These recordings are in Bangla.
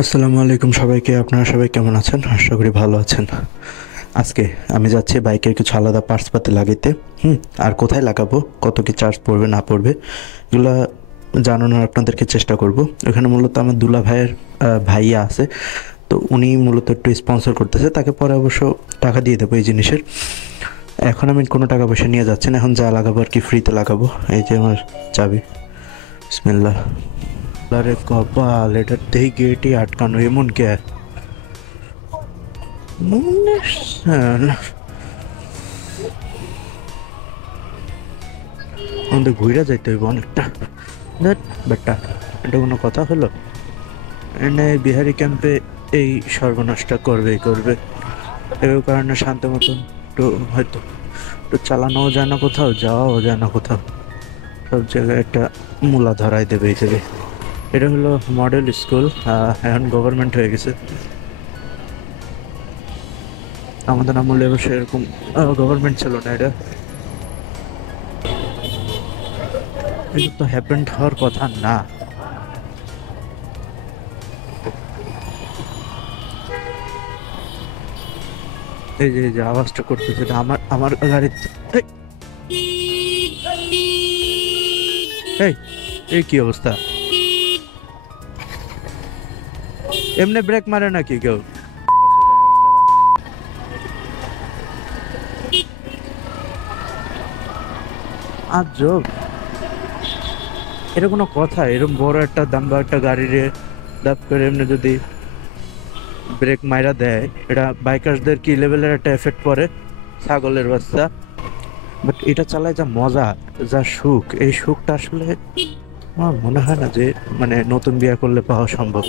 আসসালামু আলাইকুম সবাইকে। আপনারা সবাই কেমন আছেন? আশা করি ভালো আছেন। আজকে আমি যাচ্ছি বাইকের কিছু আলাদা পার্টসপাতি লাগাইতে। আর কোথায় লাগাবো, কত কি চার্জ পড়বে না পড়বে এগুলো জানানোর আপনাদেরকে চেষ্টা করব। এখানে মূলত আমার দুলা ভাইয়ের ভাইয়া আছে, তো উনি মূলত একটু স্পন্সর করতেছে, তাকে পরে অবশ্য টাকা দিয়ে দেবো এই জিনিসের। এখন আমি কোনো টাকা পয়সা নিয়ে যাচ্ছি না, এখন যা লাগাবো আর কি ফ্রিতে লাগাবো। এই যে আমার চাবি, বিসমিল্লাহ। আরে কপাল, এটাতেই গেটই আটকানো, এমন কে? আমাদের ঘুরে যাইতে হইব অনেকটা। বেটা, এটা কোনো কথা হলো? এনে বিহারি ক্যাম্পে এই সর্বনাশটা করবে এই কারণে শান্ত মতন একটু হয়তো একটু চালানোও যায় না, কোথাও যাওয়াও যায় না, কোথাও সব জায়গায় একটা মূলা ধরাই দেবে এই জায়গায়। এটা হলো মডেল স্কুল, এখন গভর্নমেন্ট হয়ে গেছে। আমাদের আমলে অবশ্য এরকম গভর্নমেন্ট ছিল না। এটা তো হ্যাপেন্ড হওয়ার কথা না। এই যে আওয়াজটা করতেছে, এটা আমার আমার গাড়িতে। এই এই কি অবস্থা? এমনি ব্রেক মারে নাকি কেউ? আজব, এটা কোনো কথা? এরকম বড় একটা দাম্বা একটা গাড়িরে দাপ করে এমনি যদি ব্রেক মাইরা দেয়, এটা বাইকারদের কি লেভেলের একটা এফেক্ট পড়ে, ছাগলের বাচ্চা। বাট এটা চালায় যা মজা, যা সুখ, এই সুখটা আসলে আমার মনে হয় না যে মানে নতুন বিয়ে করলে পাওয়া সম্ভব।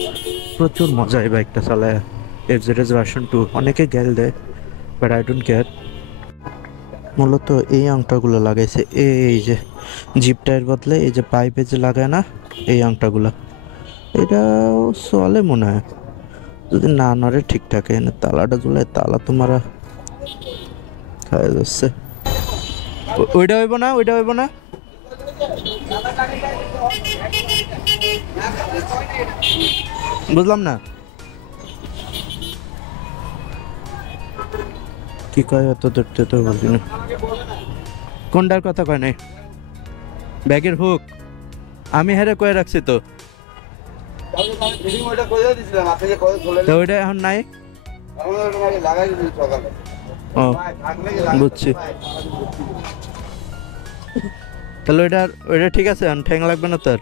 প্রচুর মজা এই বাইকটা চালায়। এফজেডএস ভার্সন 2 অনেকে গ্যাল দেয়, বাট আই ডোন্ট কেয়ার। মূলত এই আংটাগুলো লাগাইছে, এই যে জিপ টায়ার বদলে এই যে পাইপে যে লাগায় না, এই আংটাগুলো। এটাও চলে মনে হয়, যদি না নড়ে ঠিকঠাক। এনে তালাটা ঝুলে, তালা তোমারা খাওয়া যাচ্ছে। ওইটা হইব না, ওইটা হইব না। বুঝলাম না কি কয়, এত ধরতে তো বুঝি না কোনটার কথা কয় নাই। ব্যাগের হুক আমি হেরে কয়ে রাখছি তো, ওইটা এখন নাই। ও বুঝছি, তাহলে ওইটা ঠিক আছে, ঠ্যাং লাগবে না তার।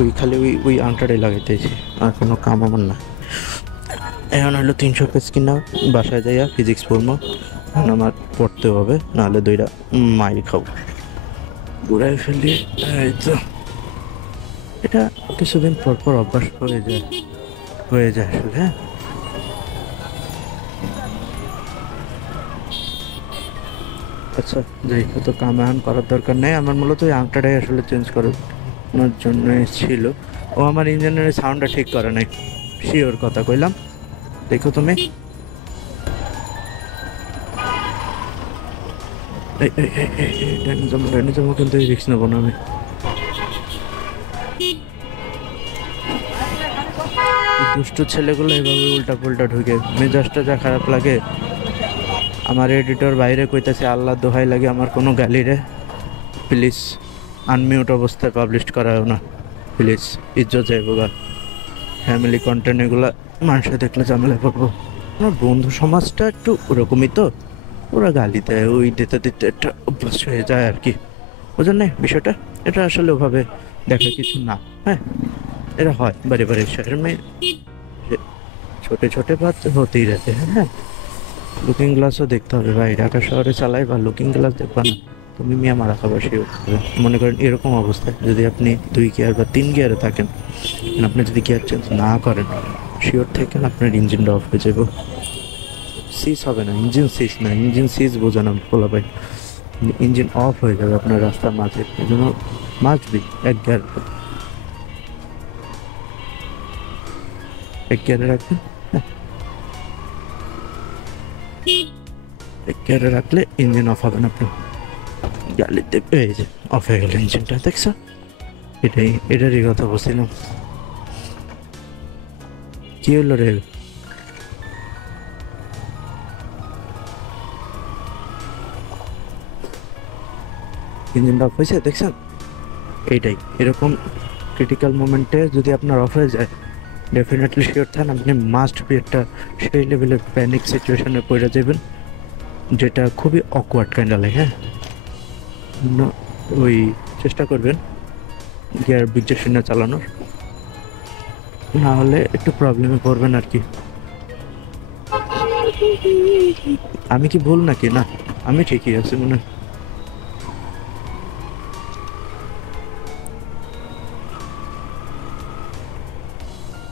ওই খালি ওই আংটাটাই লাগাইতেছি, আর কোনো কাম আমার না। এখন হলো 300 পেজ কিনা, বাসায় যাইয়া ফিজিক্স পড়বো। এখন আমার পড়তে হবে, নাহলে দুইটা মাইর খাবো, ঘুরাই ফেলি। এই তো এটা কিছুদিন পর পর অভ্যাস হয়ে যায় আসলে। হ্যাঁ, আচ্ছা যাই হোক, তো কাম এখন করার দরকার নেই আমার। মূলত ওই আংটাটাই আসলে চেঞ্জ করানোর জন্য ছিল। ও আমার ইঞ্জিনের সাউন্ডটা ঠিক করে নাই, শিওর কথা কইলাম। দেখো তুমি, ডাইনে যাবো কিন্তু এই রিক্স নেবো না আমি। দুষ্টু ছেলেগুলো এভাবে উল্টা পুল্টা ঢুকে, মেজাজটা যা খারাপ লাগে। আমার এডিটর বাইরে কইতেছে, আল্লাহ দোহাই লাগে আমার কোনো গ্যালিরে প্লিজ আনমিউট অবস্থায় পাবলিশ করাও না প্লিজ, ইজ্জত যাইবো গা। ফ্যামিলি কন্টেন্ট এগুলো মানুষে দেখলে ঝামেলা পড়বো। আমার বন্ধু সমাজটা একটু ওরকমই তো, ওরা গালি দেয়, ওই দিতে দিতে একটা অভ্যাস হয়ে যায় আর কি। বুঝলেন না বিষয়টা? এটা আসলে ওভাবে দেখা কিছু না। হ্যাঁ, এটা হয় বাড়ি বাড়ি, শহরের মেয়ে ছোটে ছোটে বাদ হতেই रहते हैं। হ্যাঁ, লুকিং গ্লাসও দেখতে হবে ভাই, ঢাকা শহরে চালাই বা লুকিং গ্লাস দেখবা না তুমি, মিয়া মারা খাবার সে। মনে করেন এরকম অবস্থায় যদি আপনি 2 গিয়ার বা 3 গিয়ারে থাকেন, আপনি যদি গিয়ার চেঞ্জ না করেন, শিওর থাকেন আপনার ইঞ্জিনটা অফ হয়ে যাবে। সিজ হবে না, ইঞ্জিন সিজ না, ইঞ্জিন সিজ বোঝানো বলা ভাই। ইঞ্জিন অফ হয়ে যাবে আপনার রাস্তার মাঝে। এই জন্য মাছবি এক গিয়ারে রাখবেন। এক গিয়ারে রাখলে ইঞ্জিন অফ হবে না আপনার। গালিতে এই যে অফ হয়ে গেল ইঞ্জিনটা, দেখছো? এটারই কথা বলছিলাম। কি হলো রে? ইঞ্জিনটা অফ হয়েছে দেখছেন? এইটাই, এরকম ক্রিটিক্যাল মোমেন্টে যদি আপনার অফ হয়ে যায়, ডেফিনেটলি শিওর থাকেন আপনি মাস্ট বি একটা সেই লেভেলের প্যানিক সিচুয়েশনে পড়ে যাবেন, যেটা খুবই অকওয়ার্ড কাইন্ড লাগে। হ্যাঁ, ওই চেষ্টা করবেন গিয়ার বিদ্যুৎ শূন্য চালানোর, না হলে একটু প্রবলেমে পড়বেন আর কি। আমি কি ভুল নাকি? না, আমি ঠিকই আছি মনে হয়।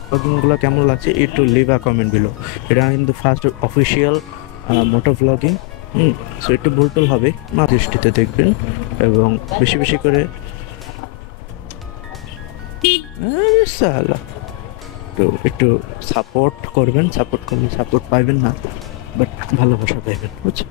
ব্লগিংগুলো কেমন লাগছে একটু লিভ আ কমেন্ট বিলো। এটা কিন্তু ফার্স্ট অফিসিয়াল মোটো ব্লগিং। সো একটু ভুল টুল হবে, মা দৃষ্টিতে দেখবেন এবং বেশি বেশি করে সালা তো একটু সাপোর্ট করবেন। সাপোর্ট করলে সাপোর্ট পাইবেন না, বাট ভালোবাসা পাইবেন, বুঝছেন?